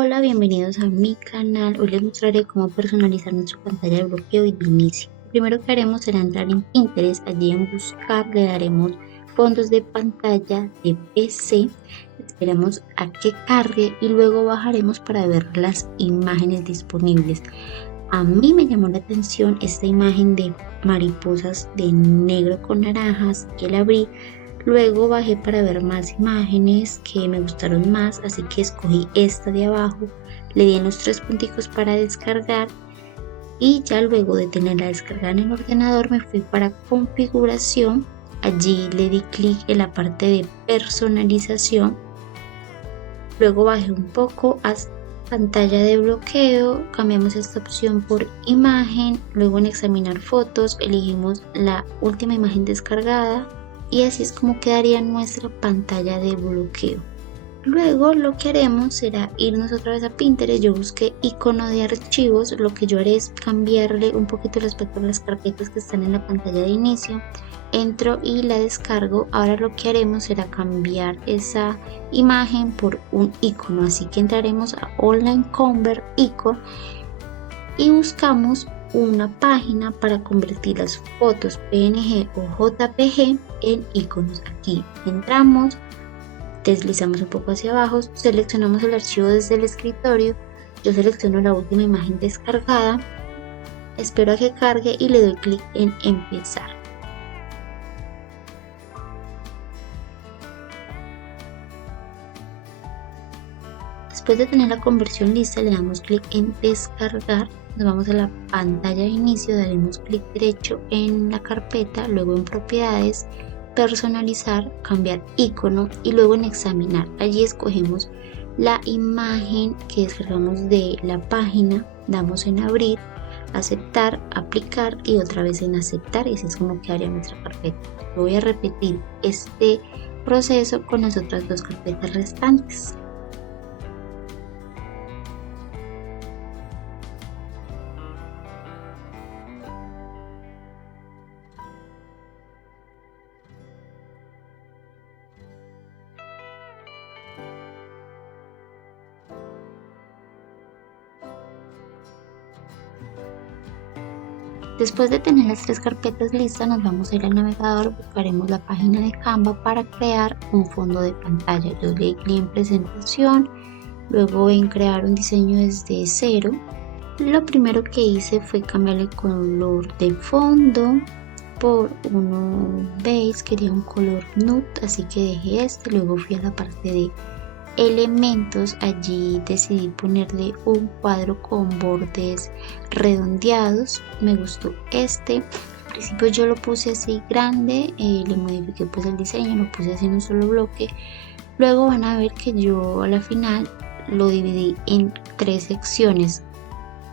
Hola, bienvenidos a mi canal. Hoy les mostraré cómo personalizar nuestra pantalla de bloqueo y de inicio. Lo primero que haremos será entrar en Pinterest. Allí en buscar le daremos fondos de pantalla de PC. Esperamos a que cargue y luego bajaremos para ver las imágenes disponibles. A mí me llamó la atención esta imagen de mariposas de negro con naranjas que la abrí. Luego bajé para ver más imágenes que me gustaron más, así que escogí esta de abajo, le di en los tres punticos para descargar y ya luego de tenerla descargada en el ordenador me fui para configuración. Allí le di clic en la parte de personalización, luego bajé un poco hasta pantalla de bloqueo, cambiamos esta opción por imagen, luego en examinar fotos elegimos la última imagen descargada y así es como quedaría nuestra pantalla de bloqueo. Luego lo que haremos será irnos otra vez a Pinterest. Yo busqué icono de archivos. Lo que yo haré es cambiarle un poquito el aspecto de las carpetas que están en la pantalla de inicio. Entro y la descargo. Ahora lo que haremos será cambiar esa imagen por un icono, así que entraremos a Online Convert Icon y buscamos una página para convertir las fotos PNG o JPG en iconos. Aquí entramos, deslizamos un poco hacia abajo, seleccionamos el archivo desde el escritorio. Yo selecciono la última imagen descargada, espero a que cargue y le doy clic en empezar. Después de tener la conversión lista, le damos clic en descargar. Nos vamos a la pantalla de inicio, daremos clic derecho en la carpeta, luego en propiedades, personalizar, cambiar icono y luego en examinar. Allí escogemos la imagen que descargamos de la página, damos en abrir, aceptar, aplicar y otra vez en aceptar, y así es como quedaría nuestra carpeta. Voy a repetir este proceso con las otras dos carpetas restantes. Después de tener las tres carpetas listas, nos vamos a ir al navegador, buscaremos la página de Canva para crear un fondo de pantalla. Yo le doy clic en presentación, luego en crear un diseño desde cero. Lo primero que hice fue cambiar el color de fondo por uno beige, quería un color nude, así que dejé este. Luego fui a la parte de elementos, allí decidí ponerle un cuadro con bordes redondeados, me gustó este. Al principio yo lo puse así grande, le modifiqué pues el diseño, lo puse así en un solo bloque. Luego van a ver que yo a la final lo dividí en tres secciones.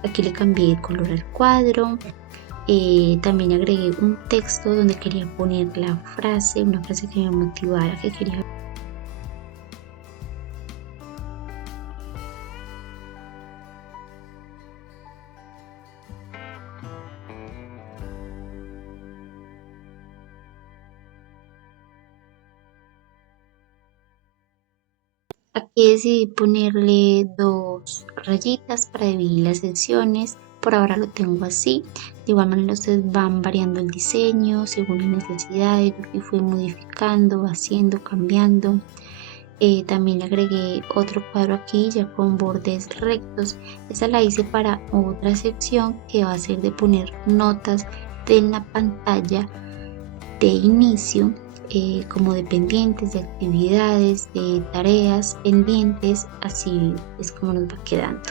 Aquí le cambié el color al cuadro, también agregué un texto donde quería poner la frase, una frase que me motivara, que quería. Aquí decidí ponerle dos rayitas para dividir las secciones. Por ahora lo tengo así. De igual manera ustedes van variando el diseño según las necesidades. Yo que fui modificando, haciendo, cambiando. También le agregué otro cuadro aquí ya con bordes rectos. Esta la hice para otra sección que va a ser de poner notas de la pantalla de inicio. Como de pendientes, de actividades, de tareas pendientes, así es como nos va quedando.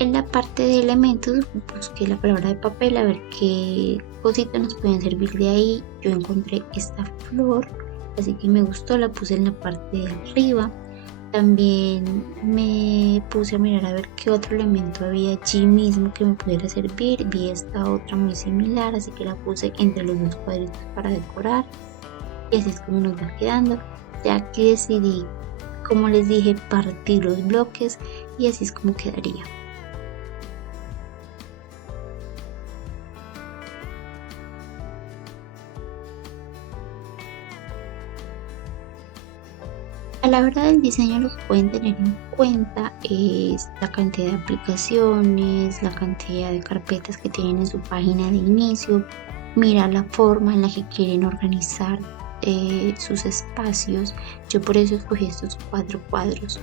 En la parte de elementos busqué la palabra de papel a ver qué cositas nos pueden servir de ahí. Yo encontré esta flor, así que me gustó, la puse en la parte de arriba. También me puse a mirar a ver qué otro elemento había allí mismo que me pudiera servir. Vi esta otra muy similar, así que la puse entre los dos cuadritos para decorar. y así es como nos va quedando. Ya aquí decidí, como les dije, partir los bloques y así es como quedaría. A la hora del diseño lo que pueden tener en cuenta es la cantidad de aplicaciones, la cantidad de carpetas que tienen en su página de inicio, mirar la forma en la que quieren organizar sus espacios. Yo por eso escogí estos 4 cuadros.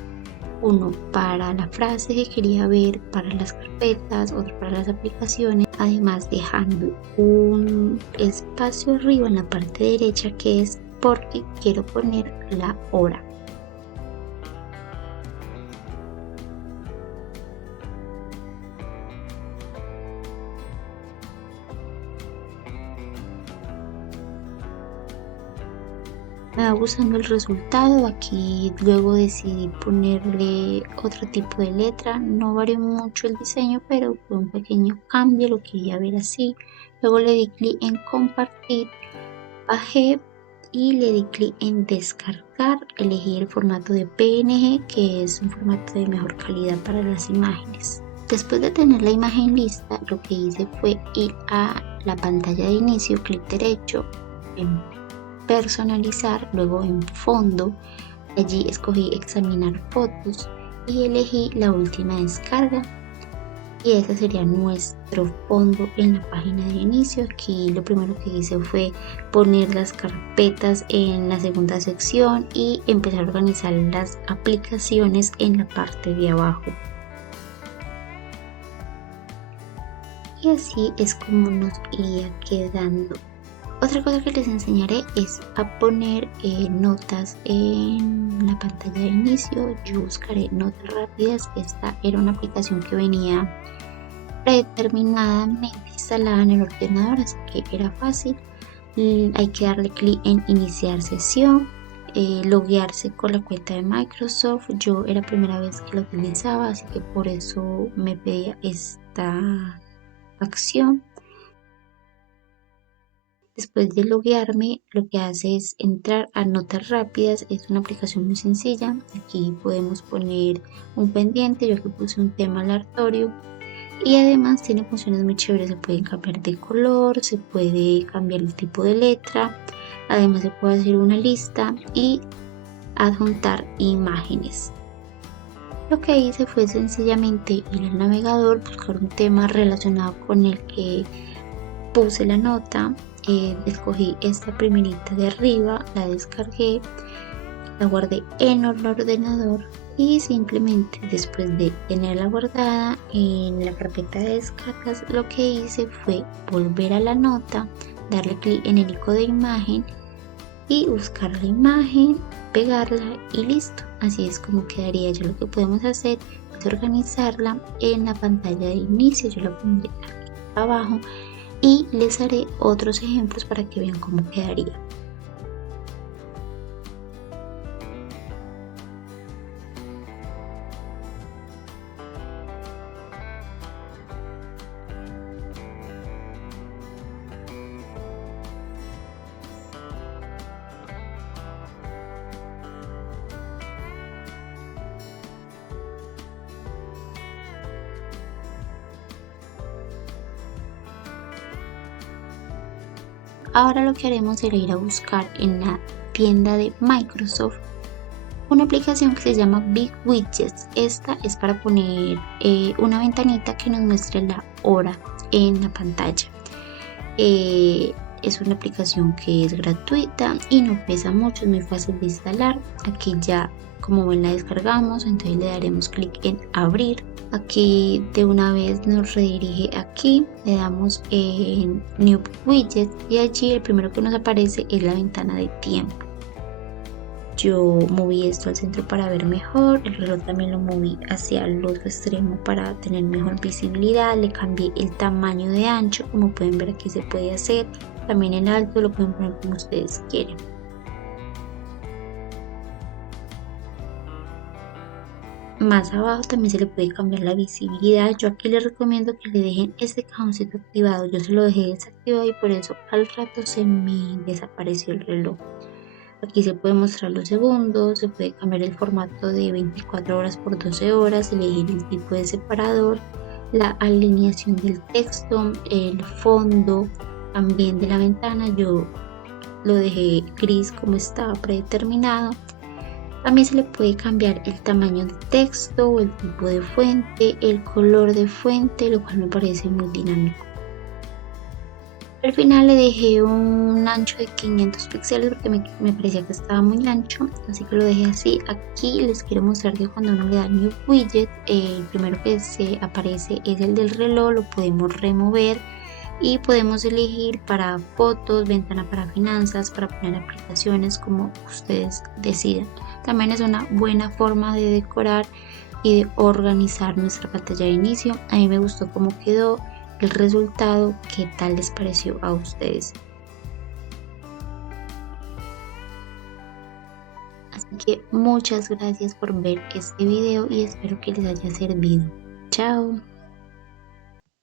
Uno para la frase que quería ver, para las carpetas, otro para las aplicaciones, además dejando un espacio arriba en la parte derecha que es porque quiero poner la hora. Me va gustando el resultado. Aquí luego decidí ponerle otro tipo de letra. No varió mucho el diseño, pero fue un pequeño cambio, lo quería ver así. Luego le di clic en compartir, bajé y le di clic en descargar. Elegí el formato de PNG, que es un formato de mejor calidad para las imágenes. Después de tener la imagen lista, lo que hice fue ir a la pantalla de inicio, clic derecho en personalizar, luego en fondo, allí escogí examinar fotos y elegí la última descarga y ese sería nuestro fondo en la página de inicio. Aquí lo primero que hice fue poner las carpetas en la segunda sección y empezar a organizar las aplicaciones en la parte de abajo. Y así es como nos iría quedando. Otra cosa que les enseñaré es a poner notas en la pantalla de inicio. Yo buscaré notas rápidas. Esta era una aplicación que venía predeterminadamente instalada en el ordenador, así que era fácil. Hay que darle clic en iniciar sesión, loguearse con la cuenta de Microsoft. Yo era la primera vez que la utilizaba, así que por eso me pedía esta acción. Después de loguearme, lo que hace es entrar a notas rápidas. Es una aplicación muy sencilla. Aquí podemos poner un pendiente. Yo aquí puse un tema aleatorio. Y además tiene funciones muy chéveres. Se pueden cambiar de color, se puede cambiar el tipo de letra. Además se puede hacer una lista y adjuntar imágenes. Lo que hice fue sencillamente ir al navegador, buscar un tema relacionado con el que puse la nota. Escogí esta primerita de arriba, la descargué, la guardé en el ordenador y simplemente después de tenerla guardada en la carpeta de descargas, lo que hice fue volver a la nota, darle clic en el icono de imagen y buscar la imagen, pegarla y listo. Así es como quedaría. Yo lo que podemos hacer es organizarla en la pantalla de inicio. Yo la pondré aquí abajo y les haré otros ejemplos para que vean cómo quedaría. Ahora lo que haremos será ir a buscar en la tienda de Microsoft una aplicación que se llama Big Widgets. Esta es para poner una ventanita que nos muestre la hora en la pantalla. Es una aplicación que es gratuita y no pesa mucho, es muy fácil de instalar. Aquí ya, como ven, la descargamos, entonces le daremos clic en abrir. Aquí de una vez nos redirige aquí, le damos en New Widget y allí el primero que nos aparece es la ventana de tiempo. Yo moví esto al centro para ver mejor, el reloj también lo moví hacia el otro extremo para tener mejor visibilidad, le cambié el tamaño de ancho, como pueden ver aquí se puede hacer, también en alto lo pueden poner como ustedes quieren. Más abajo también se le puede cambiar la visibilidad. Yo aquí les recomiendo que le dejen este cajoncito activado. Yo se lo dejé desactivado y por eso al rato se me desapareció el reloj. Aquí se puede mostrar los segundos, se puede cambiar el formato de 24 horas por 12 horas, elegir el tipo de separador, la alineación del texto, el fondo también de la ventana. Yo lo dejé gris como estaba predeterminado. También se le puede cambiar el tamaño del texto o el tipo de fuente, el color de fuente, lo cual me parece muy dinámico. Al final le dejé un ancho de 500 píxeles porque me parecía que estaba muy ancho, así que lo dejé así. Aquí les quiero mostrar que cuando uno le da New Widget, el primero que se aparece es el del reloj, lo podemos remover y podemos elegir para fotos, ventana para finanzas, para poner aplicaciones, como ustedes decidan. También es una buena forma de decorar y de organizar nuestra pantalla de inicio. A mí me gustó cómo quedó el resultado. ¿Qué tal les pareció a ustedes? Así que muchas gracias por ver este video y espero que les haya servido. Chao.